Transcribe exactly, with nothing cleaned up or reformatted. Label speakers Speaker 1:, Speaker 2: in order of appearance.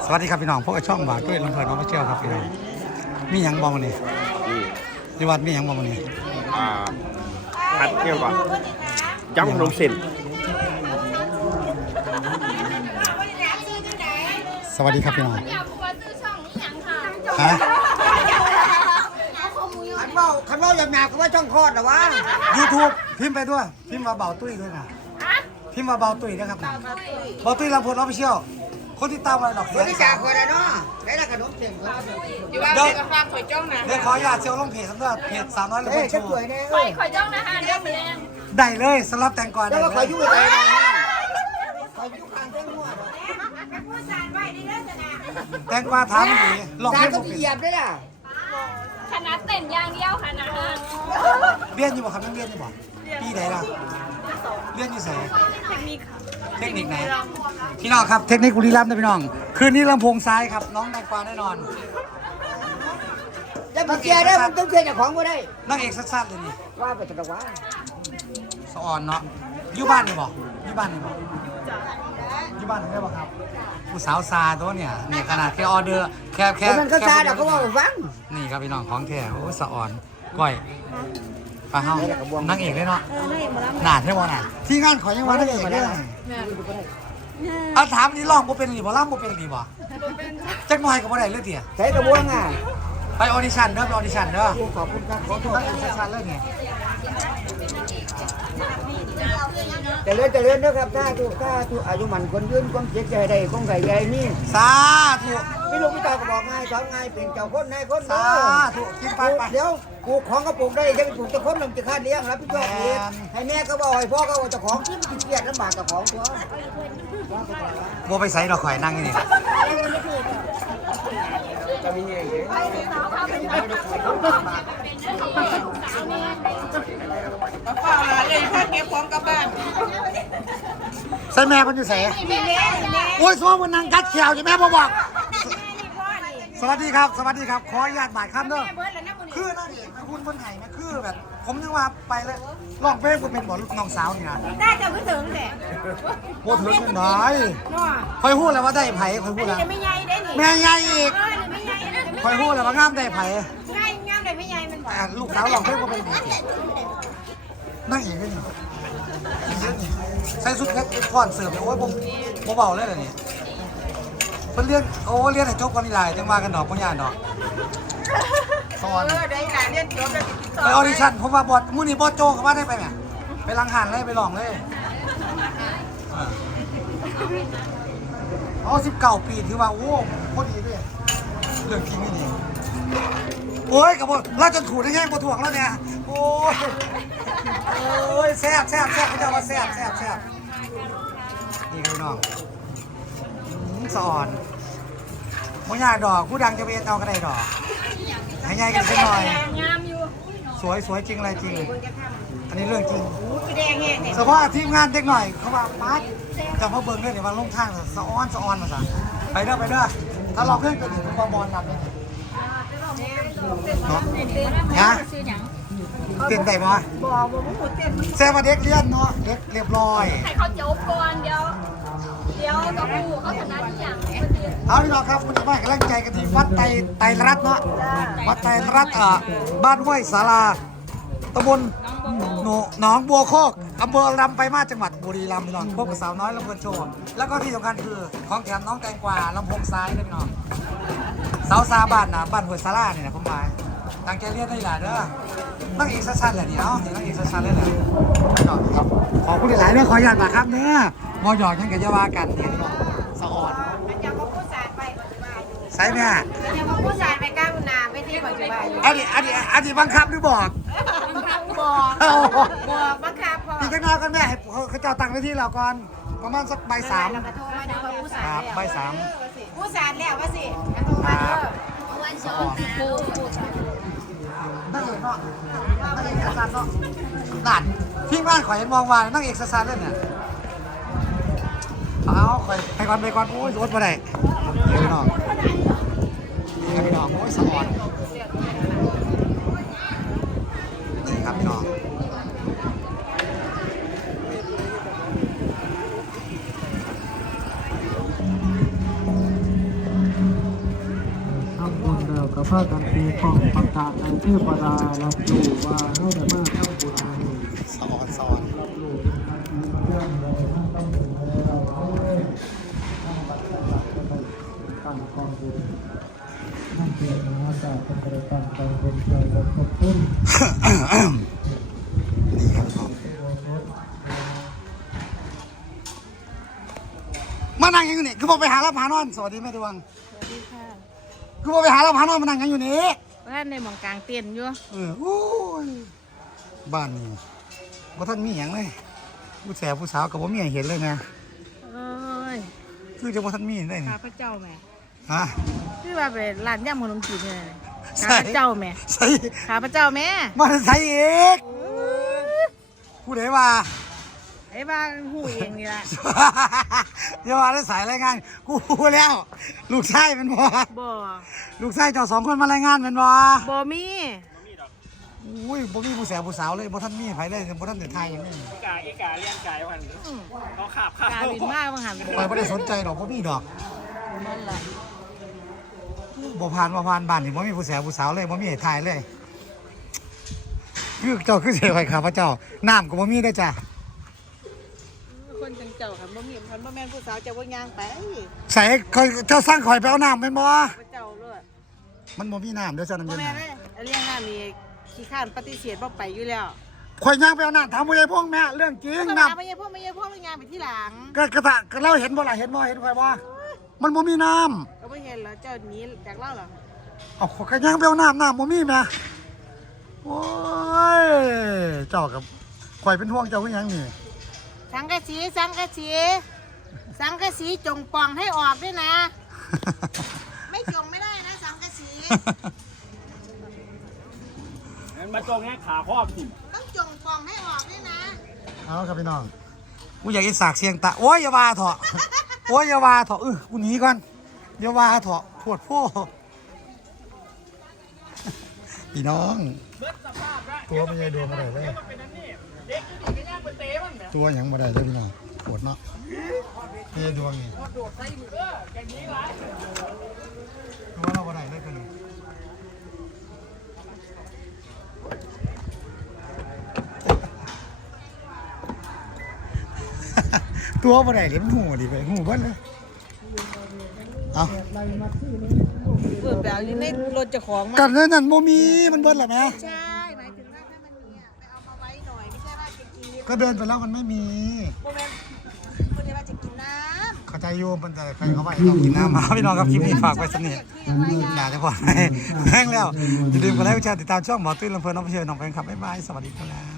Speaker 1: สวัสดีครับพี่น้องพวกช่องบ่าวด้วยลำเพลินน้องมาเชี่ยวครับพี่น้องมีหยังบ้างวันนี้นิวัฒน์มีหยังบ้างวันนี้
Speaker 2: อ่าพัดเนี่ยก่อนจ้ำขนมเส้น
Speaker 1: สวัสดีครับพี่น้องฮะ
Speaker 3: ขันเบ้าขันเบ้าหยาบๆก็ว่าช่องคลอดเหรอวะ
Speaker 1: ยูทูบพิมพ์ไปด้วยพิมพ์มาเบาตุ้ยด้วยนะพิมพ์มาเบาตุ้ยนะครับเบาตุ้ยลำเพลินน้องมาเชี่ยวคนที่ตามมาดอก
Speaker 3: ค
Speaker 1: เสีย
Speaker 3: น
Speaker 1: ง
Speaker 3: ที่จากคนละเนาะได้ละขนมเส้นคน
Speaker 4: อยู่ว่าเป็นกระฟังข่อยจ้องนะ
Speaker 1: เดี๋ยวขออยากเชียวลงเพจสำหรับเพจสาวน้อยลำเพ
Speaker 3: เอ้
Speaker 1: ลิ
Speaker 3: ย
Speaker 1: นโช
Speaker 3: ฉัน
Speaker 1: ว์
Speaker 3: สวยแน่
Speaker 4: ข่อยข่อยจ้องนะคะเรื่องแรง
Speaker 1: ได้เลยสำหรับแต่งก่อน
Speaker 3: แต่
Speaker 1: ได้
Speaker 3: ว่า
Speaker 1: เล
Speaker 3: คอย
Speaker 1: ย
Speaker 3: ยุ่งอะไรนะคอยยุ่งการเต้นหัว
Speaker 1: แต่งกว่าถามดีลอง
Speaker 3: จา
Speaker 1: เพล
Speaker 3: น
Speaker 1: ง
Speaker 3: ก็
Speaker 1: ผม
Speaker 3: เหยียบได้ล่ะ
Speaker 4: คณะเต้นอย่างเดียวค่ะนะ
Speaker 1: เรียนอยู่บ่ครับยังเรียนอยู่บ่ปีไหนล่ะเรียนอยู่ไหน
Speaker 4: เทคนิคค่ะ
Speaker 1: เทคนิคไหนพี่น้องครับเทคนิคบุรีรัมย์นะพี่น้องคืนนี้ลำโพงซ้ายครับน้องแตงกวาแน่นอน
Speaker 3: จะมาเกียร์ได้ผมต้องเชียร์จากของก็ได้
Speaker 1: นางเอกสั้นๆเลยนี่
Speaker 3: ว่าไปจักรวาล
Speaker 1: สะออนเนาะอยู่บ้านนี่บ่อยู่บ้านนี่บ่อยู่บ้านนี่ได้บ่ครับผู้สาวซาตัวเนี่ยเนี่ยขนาดแค่ออเดอร์แค่แค่
Speaker 3: มันก็ซาดอกเขาว่าฟัง
Speaker 1: นี่ครับพี่น้องของแท้โอ้สะออนก้อยปลาเฮานางเอกเลยเนาะหนาดใช่บ่น่ะที่งานขอยังว่านางเอกเลยเอาถามนี่ร้องบ่เป็นหรือบ่ล่ำบ่เป็นหรือบ่จักหน่อยก็บ่ได้เลยเตี่ย
Speaker 3: ใช้กระบวงอ่ะ
Speaker 1: ไปออดิชั่นเด้อไปออดิชั่นเด้อ
Speaker 3: ขอบคุณครับขอโทษ
Speaker 1: นางเอกสั้นๆเลยนี่
Speaker 3: แต่เลื่อนแต่เลื่อนนะครับถ้าทุกถ้าทุกอายุมันคนยืนความเจ็บใจได้คงไก่ใหญ่นี่
Speaker 1: สาธุ
Speaker 3: พี่ลูกพี่ตาก็บอกง่ายสอนง่ายเป็นเจ้าคนนายคน
Speaker 1: สาธุกินไปไป
Speaker 3: เดี๋ยวปลูกของก็ปลูกได้จะไปปลูกเจ้าคนลงจะคาดเลี้ยงรับพี่ชอบเลี้ยงให้แม่ก็บอกให้พ่อก็บอกเจ้าของที่มันเครียดลำบากกับของตัว
Speaker 1: โบไปใส่ดอกข่อยนั่งอยู่นี่
Speaker 4: มาเฝ้าหลานเลยถ้าเก็บของกลับบ้าน
Speaker 1: ใส่แม่คนอยู่ใส่โอ้ยสมมติมันนั่งกัดเขียวใช่ไหมพ่อบอกสวัสดีครับสวัสดีครับขออนุญาตหมายคำเด้อคือนั่นเองคุณคนไห้นะคือแบบ ผมนึกว่าไปเลยลองเพลงผมเป็นบอลน้องสาวนี่นะ
Speaker 4: น่าจะไม่ถึงแหละ
Speaker 1: โคตรถึงยังไง
Speaker 4: นัว
Speaker 1: คอยพูดแล้วว่าได้ไผ่คอยพูดแล้ว
Speaker 4: จะไม่ใหญ่ได้นี่
Speaker 1: แม่ใหญ่อีก
Speaker 4: เออไม่ใหญ่นะ
Speaker 1: คอยพูดแล้วว่างามได้ไผ่
Speaker 4: ง่ายง่ายเลยไม่ใหญ่มันบอก
Speaker 1: อ่ะลูกสาวลองเพลงผมเป็นดีนั่งเองก็นี่ใส่สุดแค่ก่อนเสิร์ฟเลยโอ้ยผมผมเบาเลยเลยนี่เพิ่นเรียนโอ้เรียนให้จบก่อนนี่หลายจังว่ากันดอกพ่อยานดอกสอน
Speaker 4: เออได้หลานเรียนจบแล้วติดต่อ
Speaker 1: ไปออดิชั่นผมว่าบอดมื้อนี้บอดโจเขาว่าได้ไปไหมไปลังหันเลยไปลองเลยเออเอาสิบเก้าปีถือว่าโอ้โคตรดีด้วยเรื่องจริงนี่นี่โอ้ยกับผมเราจนถูดได้แห้งปวดถ่วงแล้วเนี่ยโอ้ยโอ้ยแซ่บแซ่บแซ่บเขาจะว่าแซ่บแซ่บแซ่บนี่ครับพี่น้องสอนโมยากดอกผู้ดังจะไปเอากระไดดอกให้ใหญ่กันสักหน่อย
Speaker 4: งามอยู่
Speaker 1: สวยสวยจริงอะไรจริง อันนี้เรื่องจริง
Speaker 4: ไปแดงเงี้ยเนี่ย
Speaker 1: เฉพาะทีมงานเด็กหน่อยเขาว่ามาร์จะมาเบิ่งเรื่องเดี๋ยวมาลงทางสะอ้อนสะอ้อนมาซะไปเด้อไปเด้อถ้าเราเพื่อนเป็นถึงบอลบอลนำเลยเนาะฮะเต้นได้ปะ
Speaker 4: บอกว่าผมเต้น
Speaker 1: แซมมาเด็กเรียนเนาะเด็กเรียบร้อย
Speaker 4: ให้เขาจบก่อนเดี๋ยวเดี๋ยวกับผู้เขาชนะที่อย่าง
Speaker 1: เอาพี่น้องครับคุณจะมากำลังใจกันที่วัดไตไตรรัตน์เนาะวัดไตรรัตน์อ่าบ้านห้วยสาราตำบลหนองหนองบัวโคกอำเภอลำไปลายมาสจังหวัดบุรีรัมย์พี่น้องพบกับสาวน้อยลำเพลินโชว์แล้วก็ที่สำคัญคือของแถมน้องแตงกวาลำโพงซ้ายเลยพี่น้องสาวซาบ้านนะบ้านห้วยสาราเนี่ยนะผมหมายตั้งใจเรียนได้หลายเด้อนั่งเอกสั้นๆแหละนี่เนาะนั่งเอกสั้นๆเลยแหละครับขอบคุณหลายๆเรื่องขออนุญาตมาครับเนี่ยมอหยอกยังกับยาวากันเนี่ยพี่น้องสะอ่อน
Speaker 4: เจ้าก็ผู้สารไป
Speaker 1: ใช่ไหมฮะ
Speaker 4: เจ้าก็ผู้สารไปก้าวนาไม่ที่ปัจจุบันอยู่
Speaker 1: อันนี้อันนี้อันนี้บังคับหรือบอก
Speaker 4: บังคับบอกบอกบังคับพอ
Speaker 1: พี่ข้างนอกกันแม่ให้เขาเจ้าตั้งไว้ที่เราก่อนประมาณสักใบสาม
Speaker 4: แล้วก็โทรมาดูว่าผู้สาร
Speaker 1: ครับใบสาม
Speaker 4: ผู้สารแล้วว่าสิโทรมาเด้อวันสองผู้ผู้
Speaker 1: นั่งเอกเนาะนั่งเอกสันเนาะนั่นพี่บ้านข่อยเห็นมองว่านั่งเอกสันเลยเนี่ยเอาข่อยไปก่อนไปก่อนโอ้ยรถมาได้เดี๋ยวพี่น้องนี่ครับพี่น้องโอ้ยสะอ่อนนี่ครับพี่น้อง
Speaker 5: พากันตีกองประกาศในเทวดารับรู้ว่าเฮาได้มาทำบุญอันนี้
Speaker 1: สอนสอน
Speaker 5: รับรู้เรื่องใดท่านต้องถึงแล้วเอ้ยท่านบัตรประกาศจะไปตั้งกองบุญท่านเกิดมาจากเป็นบริการกองบุญใจและขอบคุณ
Speaker 1: นี่ครับพ่อมานั่งยังอยู่นี่คือบอกไปหารับหานอนสวัสดีแม่ดวง
Speaker 4: สวัสดีค่ะ
Speaker 1: คือบอกไปหารับหานอนมานั่งยังอยู่นี่
Speaker 4: ว่าในหมองกลางเตียนอยู่
Speaker 1: เออโอ้ยบ้านนี่บ่ท่านมีหยังเลยผู้แสบผู้สาวกับบ่มีให้เห็นเลยนะ
Speaker 4: เอ้ย
Speaker 1: คือจะบ่ท่านมีได้นี่
Speaker 4: ข้าพเจ้าแม่
Speaker 1: ฮะ
Speaker 4: คือว่าไปร้านย่ำขนมจีนเนี่ย
Speaker 1: ใช่
Speaker 4: ข้าพเจ้าแม่
Speaker 1: ใส่
Speaker 4: ข้าพเจ้าแม่
Speaker 1: มาใส่อีกผู้ใดว่า
Speaker 4: ไอ้บ้านหูเองนี่แหละ
Speaker 1: อย่าว่าได้สายรายงานกูรู้แล้ว ลูกชายเป็นบ่
Speaker 4: บ่
Speaker 1: ลูกชายเจ้าสองคนมารายงานเป็นบ่
Speaker 4: บ่มี
Speaker 1: อุ้ยบ่มีผู้แสบผู้สาวเลยบ่ท่านมีไผเลยบ่ท่านได้ทายหยังเลย
Speaker 2: กาอีกาเลี้ยงไก่วันเขาขับข้าว
Speaker 4: กาบินมากบางหัน
Speaker 1: ข่อยบ่ได้สนใจดอกบ่มีดอก
Speaker 4: นั่นแหละ
Speaker 1: บ่ผ่านบ่ผ่านบ้านนี่บ่มีผู้แสบผู้สาวเลยบ่มีให้ทายเลยคือเจ้าคือเสียไว้ข้าพเจ้าน้ำก็บ่มีเด้อจ้ะ
Speaker 4: คนจังเจ้าค่ะบ่มีคันบ่แม่นผู้สาวเจ้าบ่ย่างไป
Speaker 1: ใส่ข่อยเจ้าสั่งข่อยไปเอาน้ำแม่นบ่
Speaker 4: ข้าพเจ้าเลย
Speaker 1: มันบ่มีน้ำเด้อจ้ะนั่น
Speaker 4: บ่
Speaker 1: เด้อ
Speaker 4: แม่นเลยเลี้ยงน้ามีขี้ข้านปฏิเสธบ่ไปอยู่แล้ว
Speaker 1: ข่อยย่างไปเอาน้ำถามผู้ใหญ่พวกแม่เรื่องจริง
Speaker 4: ธรรม
Speaker 1: น้
Speaker 4: ดาไม่ใช่พวกไม่ใช่พวกไม่งานไปที่หลัง
Speaker 1: ำก็กระทะก็เราเห็นบ่ล่ะเห็นบ่เห็นข่อยบ่มันบ่มีน้ำ
Speaker 4: ก็ไม่เห็นแล้วเจ้าหนี้จากเล่าเหรอ
Speaker 1: เอาข่อยก็ย่างไปเอาน้ำน้ำบ่มีแม่โอ้ยเจ้ากับข่อยเป็นห่วงเจ้าคือหยังนี่
Speaker 4: สังกะสีสังกะสีสังกะสีจงปองให้ออกด้วยนะ ไม่จงไม่ได้นะสังกะสี
Speaker 2: มาจงแง่ขาครอบสิ
Speaker 4: ต้องจงปองให้ออกด้วยนะ
Speaker 1: เอาครับพี่น้องกูอยากอีสากเสียงตาโอ้ยอย่าว่าเถอะโอ้ยอย่าว่าเถอะเออกูหนีก่อนอย่าว่าเถอะปวดโพ่พี่น้องตัวไม่ใช่ดวงอะไรเลยตัวหยังมาได้เลยพี่น้องปวดเนาะไม่ใช่ดวงนี่ตัวเราบ่ได้เลยตัวนี้ตัวบ่ได้เดี๋ยวมันหูดิไปหูเบิ้ลเลยเอา
Speaker 4: เปิดแบบอยู่ในรถเจ้าของมา
Speaker 1: กันนั่นนั่นบ่มีมันเบิ้ลหรอแม่
Speaker 4: ใช่หมายถึงว่าถ้ามันมีอ่ะไปเอามาไว้หน่อยไม่ใช่ว่าจะกิน
Speaker 1: ก็เดินไปแล้วมันไม่มี
Speaker 4: โมเมนต์คนเดียวว่าจะกินน้
Speaker 1: เข้าใจโยมมันแต่ใครเขาว่าให้เรากินน้ำมาพี่น้องครับคลิปนี้ฝากไว้สักนิดอยากจะพอให้แห้งแล้วอย่าลืมกดไลค์กดแชร์ติดตามช่องหมอตุ้ยลำเพลินน้องเพื่อนน้องแฟนคลับบ๊ายบายสวัสดีครับ